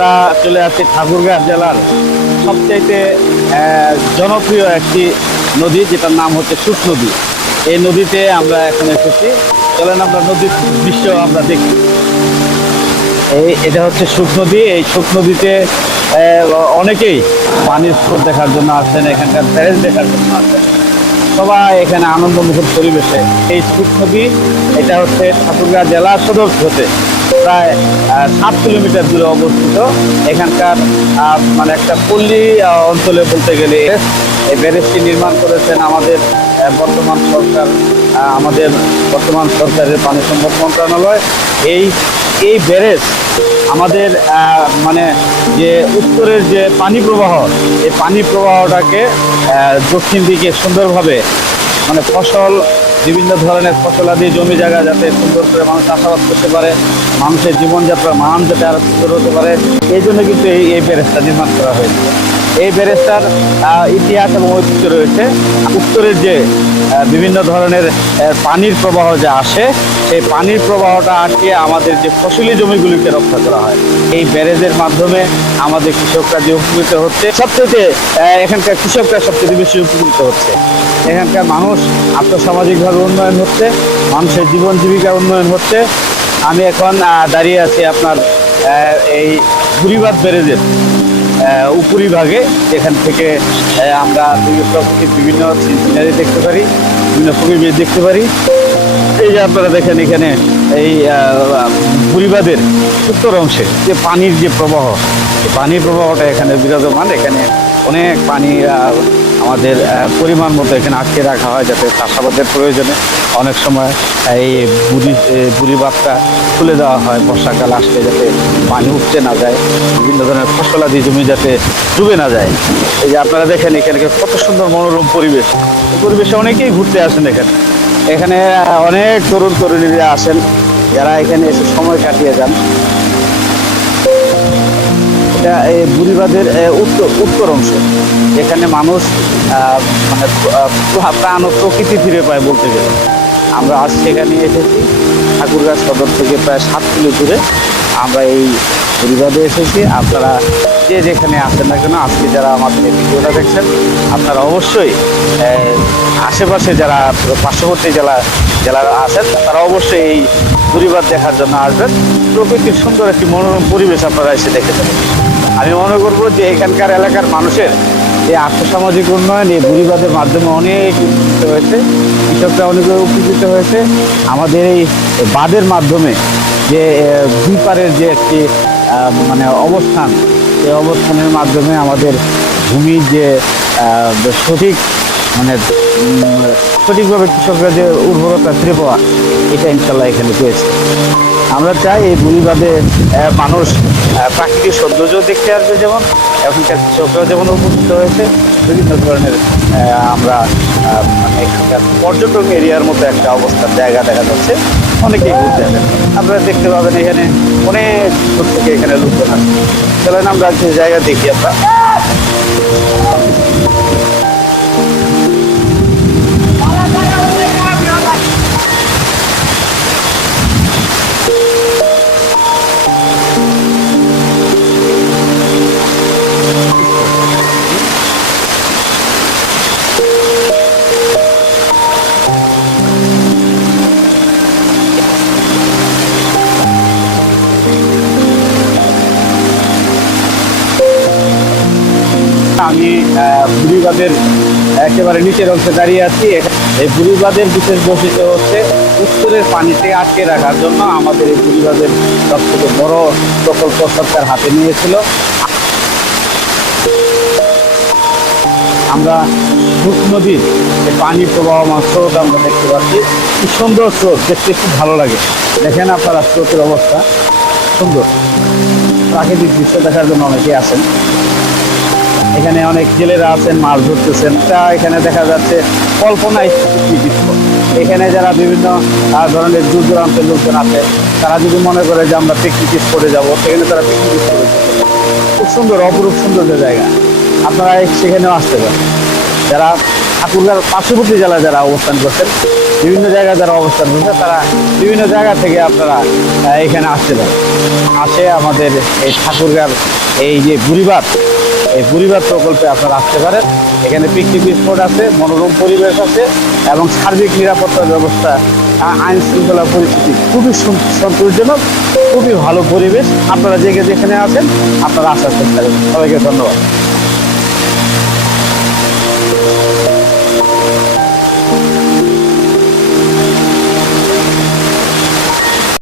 আমরা চলে আসছি ঠাকুরগাঁও জেলার সবচাইতে জনপ্রিয় একটি নদী, যেটার নাম হচ্ছে সুখ নদী। এই নদীতে আমরা এখন এসেছি। চলেন আমরা নদীর দৃশ্য আমরা দেখি। এটা হচ্ছে সুখ নদী। এই সুখ নদীতে অনেকেই পানির স্রোত দেখার জন্য আসেন, এখানকার ব্যারেজ দেখার জন্য আসেন। সবাই এখানে আনন্দমুখর পরিবেশে। এই সুখ নদী এটা হচ্ছে ঠাকুরগাঁও জেলা সদর হতে প্রায় 7 কিলোমিটার দূরে অবস্থিত। এখানকার মানে একটা পল্লী অঞ্চলে বলতে গেলে এই ব্যারেজটি নির্মাণ করেছেন আমাদের বর্তমান সরকার, আমাদের বর্তমান সরকারের পানি সম্পদ মন্ত্রণালয়। এই ব্যারেজ আমাদের মানে যে উত্তরের যে পানি প্রবাহ, এই পানি প্রবাহটাকে দক্ষিণ দিকে সুন্দরভাবে মানে ফসল, বিভিন্ন ধরনের ফসলাদি জমি জায়গা যাতে সুন্দর করে মানুষ চাষাবাদ করতে পারে, মানুষের জীবনযাত্রার মান যাতে আরো সুন্দর হতে পারে, এই জন্য কিন্তু এই ব্যারেজটা নির্মাণ করা হয়েছে। এই ব্যারেজটার ইতিহাস এবং ঐতিহ্য রয়েছে। উত্তরের যে বিভিন্ন ধরনের পানির প্রবাহ যা আসে, সেই পানির প্রবাহটা আটকে আমাদের যে ফসলি জমিগুলিকে রক্ষা করা হয়। এই ব্যারেজের মাধ্যমে আমাদের কৃষকরা যে উপকৃত হচ্ছে, সবচেয়ে এখানকার কৃষকরা সবচেয়ে বেশি উপকৃত হচ্ছে। এখানকার মানুষ আর্থসামাজিকভাবে উন্নয়ন হচ্ছে, মানুষের জীবন জীবিকার উন্নয়ন হচ্ছে। আমি এখন দাঁড়িয়ে আছি আপনার এই বুড়িবাদ ব্যারেজের উপরিভাগে, যেখান থেকে আমরা প্রকৃতির বিভিন্ন সিনারি দেখতে পারি, বিভিন্ন পরিবেশ দেখতে পারি। এই যে আপনারা দেখেন এখানে এই বুড়িবাদের উত্তর অংশে যে পানির যে প্রবাহ, এই পানির প্রবাহটা এখানে বিরাজমান। এখানে অনেক পানি আমাদের পরিমাণ মতো এখানে আটকে রাখা হয়, যাতে চাষাবাদের প্রয়োজনে অনেক সময় এই বুড়িবাদটা খুলে দেওয়া হয় বর্ষাকাল আসলে, যাতে পানি উপচে না যায়, বিভিন্ন ধরনের ফসলাদি জমি যাতে ডুবে না যায়। এই যে আপনারা দেখেন এখানে কত সুন্দর মনোরম পরিবেশ। এই পরিবেশে অনেকেই ঘুরতে আসেন। এখানে অনেক তরুণ তরুণীরা আসেন, যারা এখানে এসে সময় কাটিয়ে যান। এটা এই বুড়িবাদের উত্তর অংশ, যেখানে মানুষ মানে প্রাণ ও প্রকৃতি ফিরে পায় বলতে গেলে। আমরা আজ সেখানে এসেছি, ঠাকুরগাঁও সদর থেকে প্রায় 7 কিলো দূরে আমরা এই বুড়িবাদে এসেছি। আপনারা যে যেখানে আসেন না কেন, আজকে যারা আমাদের এই ভিডিওটা দেখছেন, আপনারা অবশ্যই আশেপাশে যারা পার্শ্ববর্তী জেলারা আছেন, তারা অবশ্যই এই বুড়িবাদ দেখার জন্য আসবেন। প্রকৃতির সুন্দর একটি মনোরম পরিবেশ আপনারা এসে দেখে যাবেন। আমি মনে করবো যে এখানকার এলাকার মানুষের এই আর্থসামাজিক উন্নয়ন এই বুড়িবাদের মাধ্যমে অনেক উপকৃত হয়েছে, কৃষকরা অনেক উপকৃত হয়েছে। আমাদের এই বাঁধের মাধ্যমে যে দুই পারের যে একটি মানে অবস্থান, এই অবস্থানের মাধ্যমে আমাদের ভূমির যে সঠিক মানে সঠিকভাবে কৃষকরা যে উর্বরতা ফিরে পাওয়া, এটা ইনশাল্লাহ এখানে পেয়েছে। আমরা চাই এই বুড়িবাদে মানুষ প্রাকৃতিক সৌন্দর্য দেখতে আসবে, যেমন এখনকার কৃষকরা যেমন উপকৃত হয়েছে। বিভিন্ন ধরনের আমরা মানে এখানকার পর্যটন এরিয়ার মতো একটা অবস্থার জায়গা দেখা যাচ্ছে, অনেকেই ঘুরতে আসেন। আপনারা দেখতে পাবেন এখানে অনেক দূর থেকে এখানে লোকজন আসে। চলেন আমরা যে জায়গা দেখি আমরা। আমি বুড়িবাদের একেবারে নিচের অংশে দাঁড়িয়ে আছি। এই বুড়িবাদের বিশেষ বৈশিষ্ট্য হচ্ছে উত্তরের পানিতে আটকে রাখার জন্য আমাদের এই বুড়িবাদের সবথেকে বড় প্রকল্প সরকার হাতে নিয়েছিল। আমরা সুখ নদীর যে পানি প্রবাহমান স্রোত আমরা দেখতে পাচ্ছি, কি সুন্দর স্রোত, দেখতে খুব ভালো লাগে। দেখেন আপনারা স্রোতের অবস্থা সুন্দর। প্রাকৃতিক দৃশ্য দেখার জন্য অনেকেই আসেন। এখানে অনেক জেলেরা আছেন, মাছ ধরতেছেন। এখানে দেখা যাচ্ছে কল্পনা পিকনিক স্পট। এখানে যারা বিভিন্ন ধরনের দূর দূরান্তের লোকজন আছে, তারা যদি মনে করে যে আমরা পিকনিক স্পটে যাবো, সেখানে তারা পিকনিক স্পটে খুব সুন্দর অপরূপ সৌন্দর্য জায়গা, আপনারা সেখানেও আসতে পারেন। যারা ঠাকুরগাঁও পার্শ্ববর্তী জেলায় যারা অবস্থান করছেন, বিভিন্ন জায়গায় যারা অবস্থান করছে তারা বিভিন্ন জায়গা থেকে আপনারা এখানে আসতে পারেন। আসে আমাদের এই ঠাকুরগাঁর এই যে বুড়িবাদ, এই বুড়িবাদ প্রকল্পে আপনারা আসতে পারেন। এখানে পিকনিক স্পট আছে, মনোরম পরিবেশ আছে এবং সার্বিক নিরাপত্তা ব্যবস্থা, আইন শৃঙ্খলা পরিস্থিতি খুবই সন্তোষজনক, খুবই ভালো পরিবেশ। আপনারা যেখানে আছেন আপনারা আসার চেষ্টা করবেন। সবাইকে ধন্যবাদ।